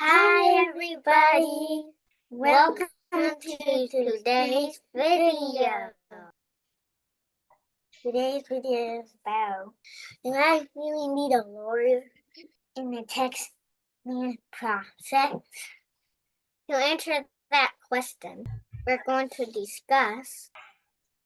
Hi everybody! Welcome to today's video. Today's video is about, do I really need a lawyer in the tax lien process? To answer that question, we're going to discuss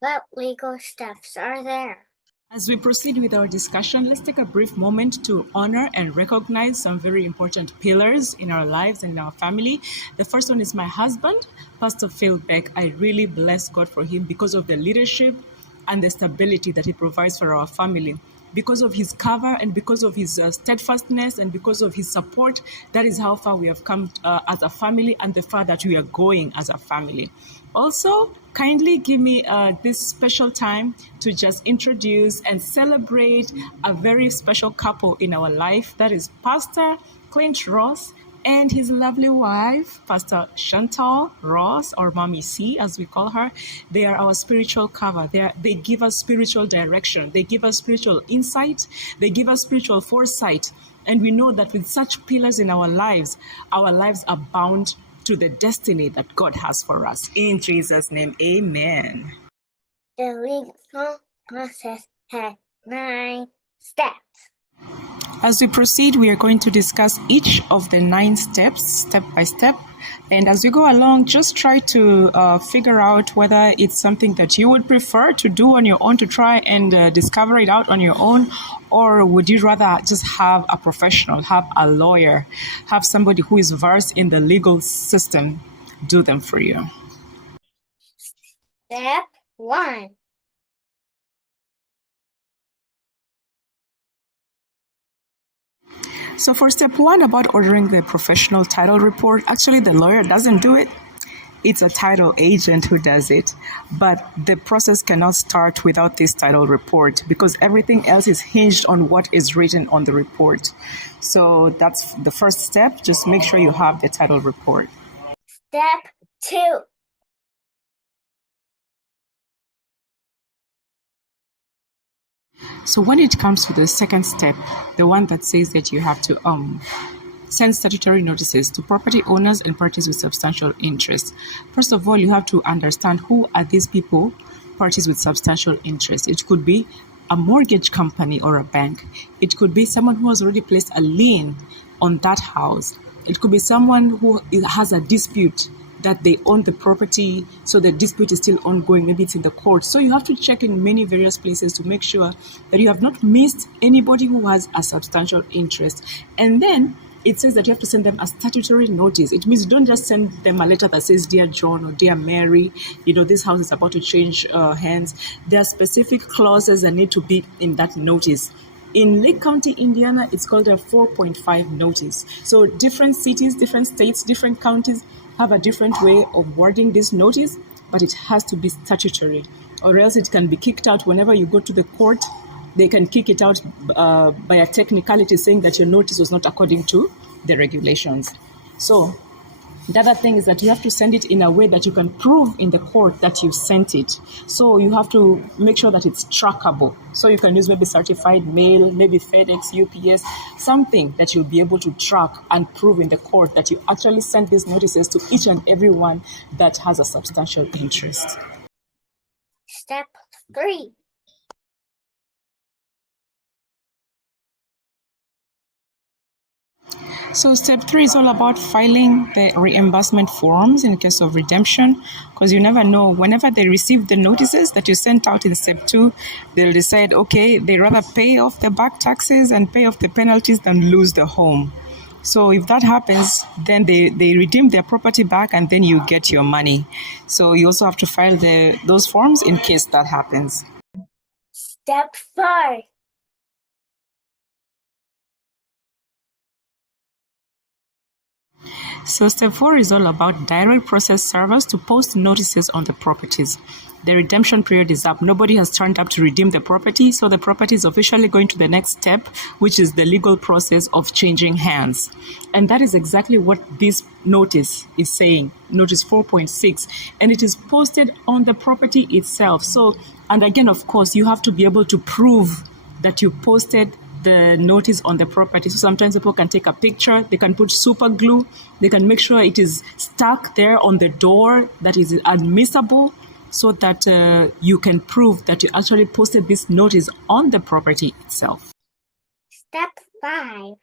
what legal steps are there. As we proceed with our discussion, let's take a brief moment to honor and recognize some very important pillars in our lives and in our family. The first one is my husband, Pastor Phil Beck. I really bless God for him because of the leadership and the stability that he provides for our family. Because of his cover and because of his steadfastness and because of his support, that is how far we have come as a family and the far that we are going as a family. Also, kindly give me this special time to just introduce and celebrate a very special couple in our life. That is Pastor Clint Ross and his lovely wife, Pastor Chantal Ross, or Mommy C, as we call her. They are our spiritual cover. They give us spiritual direction. They give us spiritual insight. They give us spiritual foresight. And we know that with such pillars in our lives are bound to the destiny that God has for us. In Jesus' name, amen. The legal process has 9 steps. As we proceed, we are going to discuss each of the 9 steps, step by step. And as we go along, just try to figure out whether it's something that you would prefer to do on your own, to try and discover it out on your own, or would you rather just have a professional, have a lawyer, have somebody who is versed in the legal system do them for you? Step 1. So for step 1 about ordering the professional title report, actually the lawyer doesn't do it. It's a title agent who does it. But the process cannot start without this title report because everything else is hinged on what is written on the report. So that's the first step. Just make sure you have the title report. Step 2. So when it comes to the second step, the one that says that you have to send statutory notices to property owners and parties with substantial interest. First of all, you have to understand who are these people, parties with substantial interest. It could be a mortgage company or a bank. It could be someone who has already placed a lien on that house. It could be someone who has a dispute that they own the property, so the dispute is still ongoing, maybe it's in the court. So you have to check in many various places to make sure that you have not missed anybody who has a substantial interest. And then it says that you have to send them a statutory notice. It means you don't just send them a letter that says, Dear John or Dear Mary, this house is about to change hands. There are specific clauses that need to be in that notice. In Lake County, Indiana, it's called a 4.5 notice. So different cities, different states, different counties have a different way of wording this notice, but it has to be statutory, or else it can be kicked out whenever you go to the court. They can kick it out by a technicality saying that your notice was not according to the regulations. So the other thing is that you have to send it in a way that you can prove in the court that you sent it. So you have to make sure that it's trackable. So you can use maybe certified mail, maybe FedEx, UPS, something that you'll be able to track and prove in the court that you actually sent these notices to each and every one that has a substantial interest. Step 3. So step 3 is all about filing the reimbursement forms in case of redemption, because you never know. Whenever they receive the notices that you sent out in step 2, they'll decide, okay, they rather pay off the back taxes and pay off the penalties than lose the home. So if that happens, then they redeem their property back and then you get your money. So you also have to file those forms in case that happens. Step 4. So step 4 is all about direct process servers to post notices on the properties. The redemption period is up. Nobody has turned up to redeem the property, so the property is officially going to the next step, which is the legal process of changing hands. And that is exactly what this notice is saying, notice 4.6, and it is posted on the property itself. So, and again, of course, you have to be able to prove that you posted the notice on the property. So sometimes people can take a picture, they can put super glue, they can make sure it is stuck there on the door, that is admissible, so that you can prove that you actually posted this notice on the property itself. Step 5.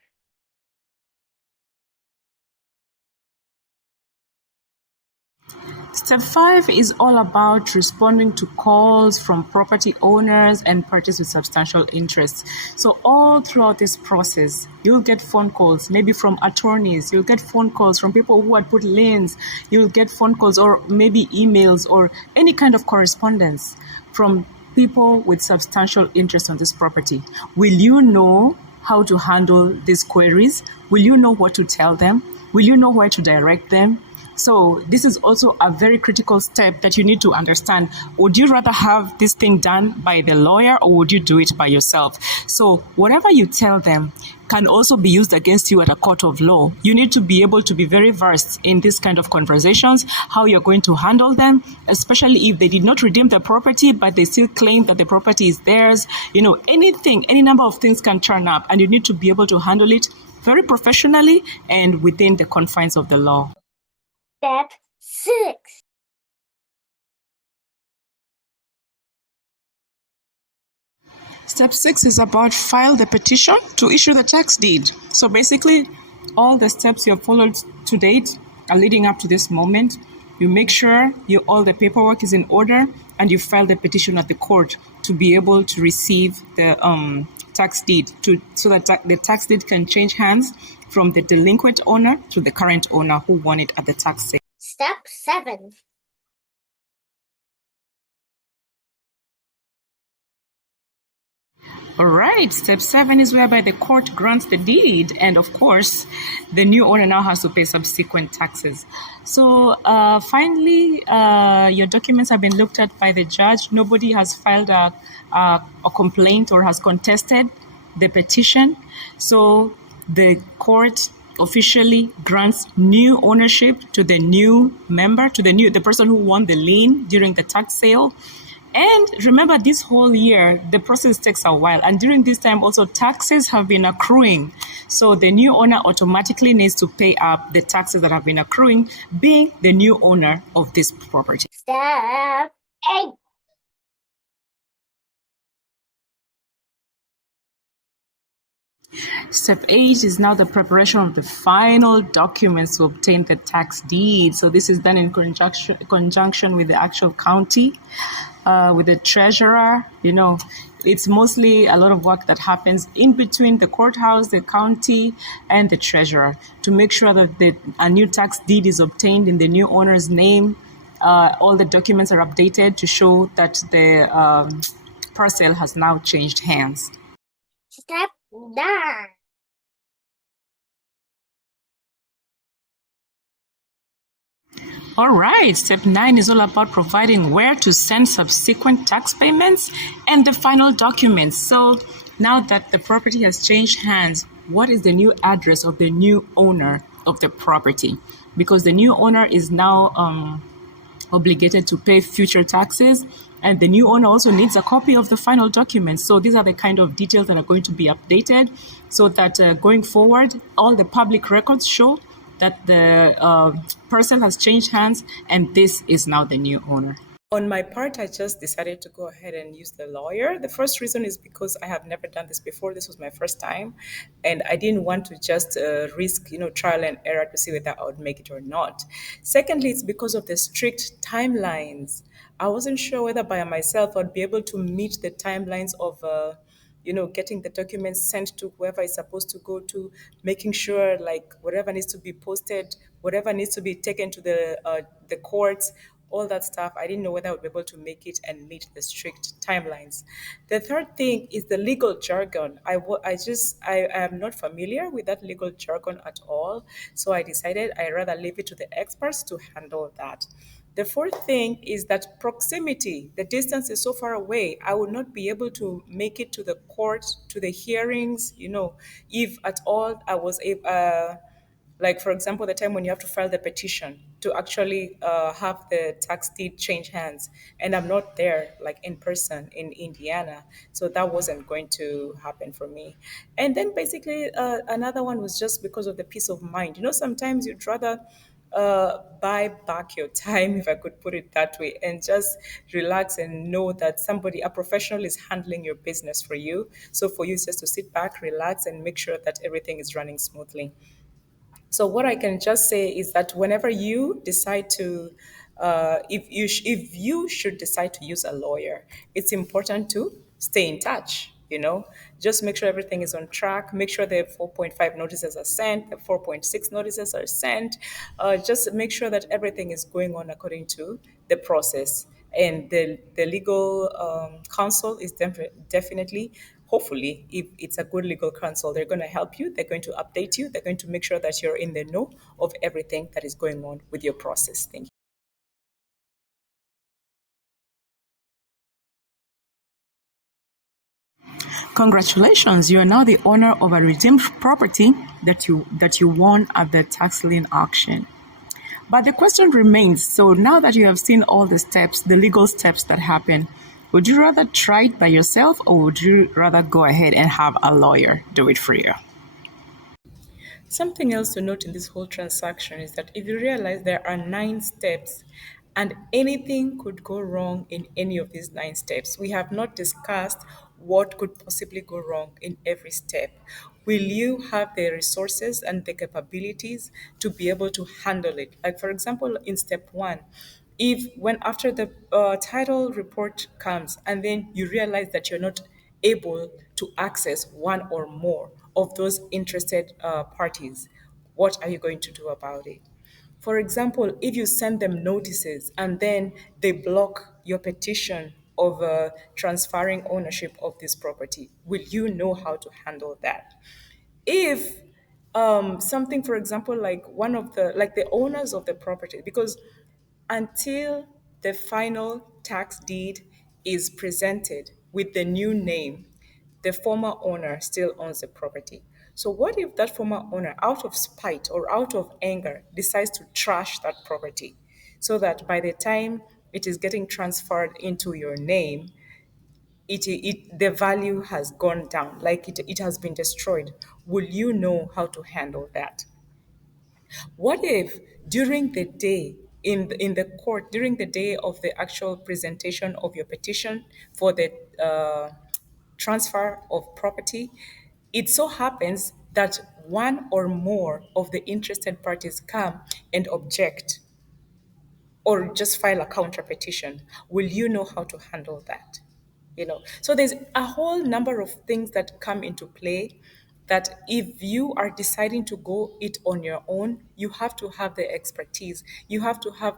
Step 5 is all about responding to calls from property owners and parties with substantial interests. So all throughout this process, you'll get phone calls, maybe from attorneys, you'll get phone calls from people who had put liens, you'll get phone calls or maybe emails or any kind of correspondence from people with substantial interest on this property. Will you know how to handle these queries? Will you know what to tell them? Will you know where to direct them? So this is also a very critical step that you need to understand. Would you rather have this thing done by the lawyer or would you do it by yourself? So whatever you tell them can also be used against you at a court of law. You need to be able to be very versed in this kind of conversations, how you're going to handle them, especially if they did not redeem the property, but they still claim that the property is theirs. You know, anything, any number of things can turn up, and you need to be able to handle it very professionally and within the confines of the law. Step 6. Step 6 is about file the petition to issue the tax deed. So basically, all the steps you have followed to date are leading up to this moment. You make sure all the paperwork is in order and you file the petition at the court to be able to receive the tax deed so that the tax deed can change hands from the delinquent owner to the current owner who won it at the tax sale. Step 7. All right, step 7 is whereby the court grants the deed, and of course, the new owner now has to pay subsequent taxes. So finally, your documents have been looked at by the judge. Nobody has filed a complaint or has contested the petition. So the court officially grants new ownership to the new member, to the person who won the lien during the tax sale. And remember, this whole year, the process takes a while. And during this time, also, taxes have been accruing. So the new owner automatically needs to pay up the taxes that have been accruing, being the new owner of this property. Step 8. Step 8 is now the preparation of the final documents to obtain the tax deed. So this is done in conjunction with the actual county, with the treasurer. You know, it's mostly a lot of work that happens in between the courthouse, the county, and the treasurer to make sure that a new tax deed is obtained in the new owner's name. All the documents are updated to show that the parcel has now changed hands. Step 9. All right, step 9 is all about providing where to send subsequent tax payments and the final documents. So now that the property has changed hands, what is the new address of the new owner of the property? Because the new owner is now obligated to pay future taxes, and the new owner also needs a copy of the final documents. So these are the kind of details that are going to be updated so that going forward, all the public records show that the parcel has changed hands and this is now the new owner. On my part, I just decided to go ahead and use the lawyer. The first reason is because I have never done this before. This was my first time, and I didn't want to just risk, trial and error to see whether I would make it or not. Secondly, it's because of the strict timelines. I wasn't sure whether by myself I'd be able to meet the timelines of getting the documents sent to whoever is supposed to go to, making sure like whatever needs to be posted, whatever needs to be taken to the courts, all that stuff. I didn't know whether I would be able to make it and meet the strict timelines. The third thing is the legal jargon. I am not familiar with that legal jargon at all. So I decided I'd rather leave it to the experts to handle that. The fourth thing is that proximity, the distance is so far away. I would not be able to make it to the court, to the hearings, if at all I was Like, for example, the time when you have to file the petition to actually have the tax deed change hands. And I'm not there, like in person in Indiana. So that wasn't going to happen for me. And then basically, another one was just because of the peace of mind. You know, sometimes you'd rather buy back your time, if I could put it that way, and just relax and know that somebody, a professional, is handling your business for you. So for you, it's just to sit back, relax, and make sure that everything is running smoothly. So what I can just say is that whenever you decide to, if you should decide to use a lawyer, it's important to stay in touch. You know, just make sure everything is on track. Make sure the 4.5 notices are sent, the 4.6 notices are sent. Just make sure that everything is going on according to the process. And the legal counsel is definitely, hopefully, if it's a good legal counsel, they're going to help you, they're going to update you, they're going to make sure that you're in the know of everything that is going on with your process. Thank you. Congratulations, you are now the owner of a redeemed property that you won at the tax lien auction. But the question remains, so now that you have seen all the steps, the legal steps that happen, would you rather try it by yourself, or would you rather go ahead and have a lawyer do it for you? Something else to note in this whole transaction is that if you realize there are 9 steps and anything could go wrong in any of these 9 steps, we have not discussed what could possibly go wrong in every step. Will you have the resources and the capabilities to be able to handle it? Like, for example, in step 1, if when after the title report comes and then you realize that you're not able to access one or more of those interested parties, what are you going to do about it? For example, if you send them notices and then they block your petition of transferring ownership of this property, will you know how to handle that? If something, for example, like one of the owners of the property, because until the final tax deed is presented with the new name, the former owner still owns the property. So what if that former owner, out of spite or out of anger, decides to trash that property, so that by the time it is getting transferred into your name, the value has gone down, like it has been destroyed? Will you know how to handle that? What if during the day in the court, during the day of the actual presentation of your petition for the transfer of property, it so happens that one or more of the interested parties come and object or just file a counter petition? Will you know how to handle that? So there's a whole number of things that come into play, that if you are deciding to go it on your own, you have to have the expertise, you have to have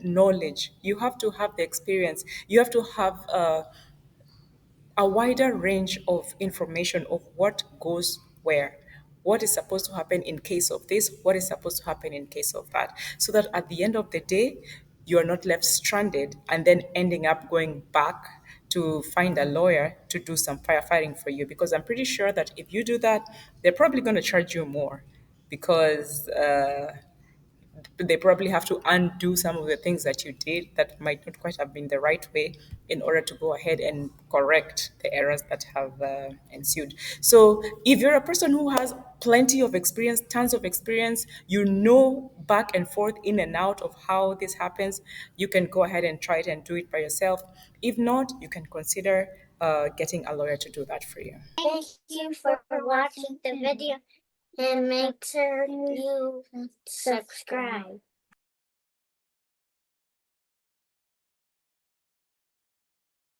knowledge, you have to have the experience, you have to have a wider range of information of what goes where, what is supposed to happen in case of this, what is supposed to happen in case of that, so that at the end of the day, you're not left stranded and then ending up going back to find a lawyer to do some firefighting for you. Because I'm pretty sure that if you do that, they're probably going to charge you more, because they probably have to undo some of the things that you did that might not quite have been the right way, in order to go ahead and correct the errors that have ensued. So if you're a person who has plenty of experience, tons of experience, you know back and forth, in and out of how this happens, you can go ahead and try it and do it by yourself. If not, you can consider getting a lawyer to do that for you. Thank you for watching the video and make sure you subscribe.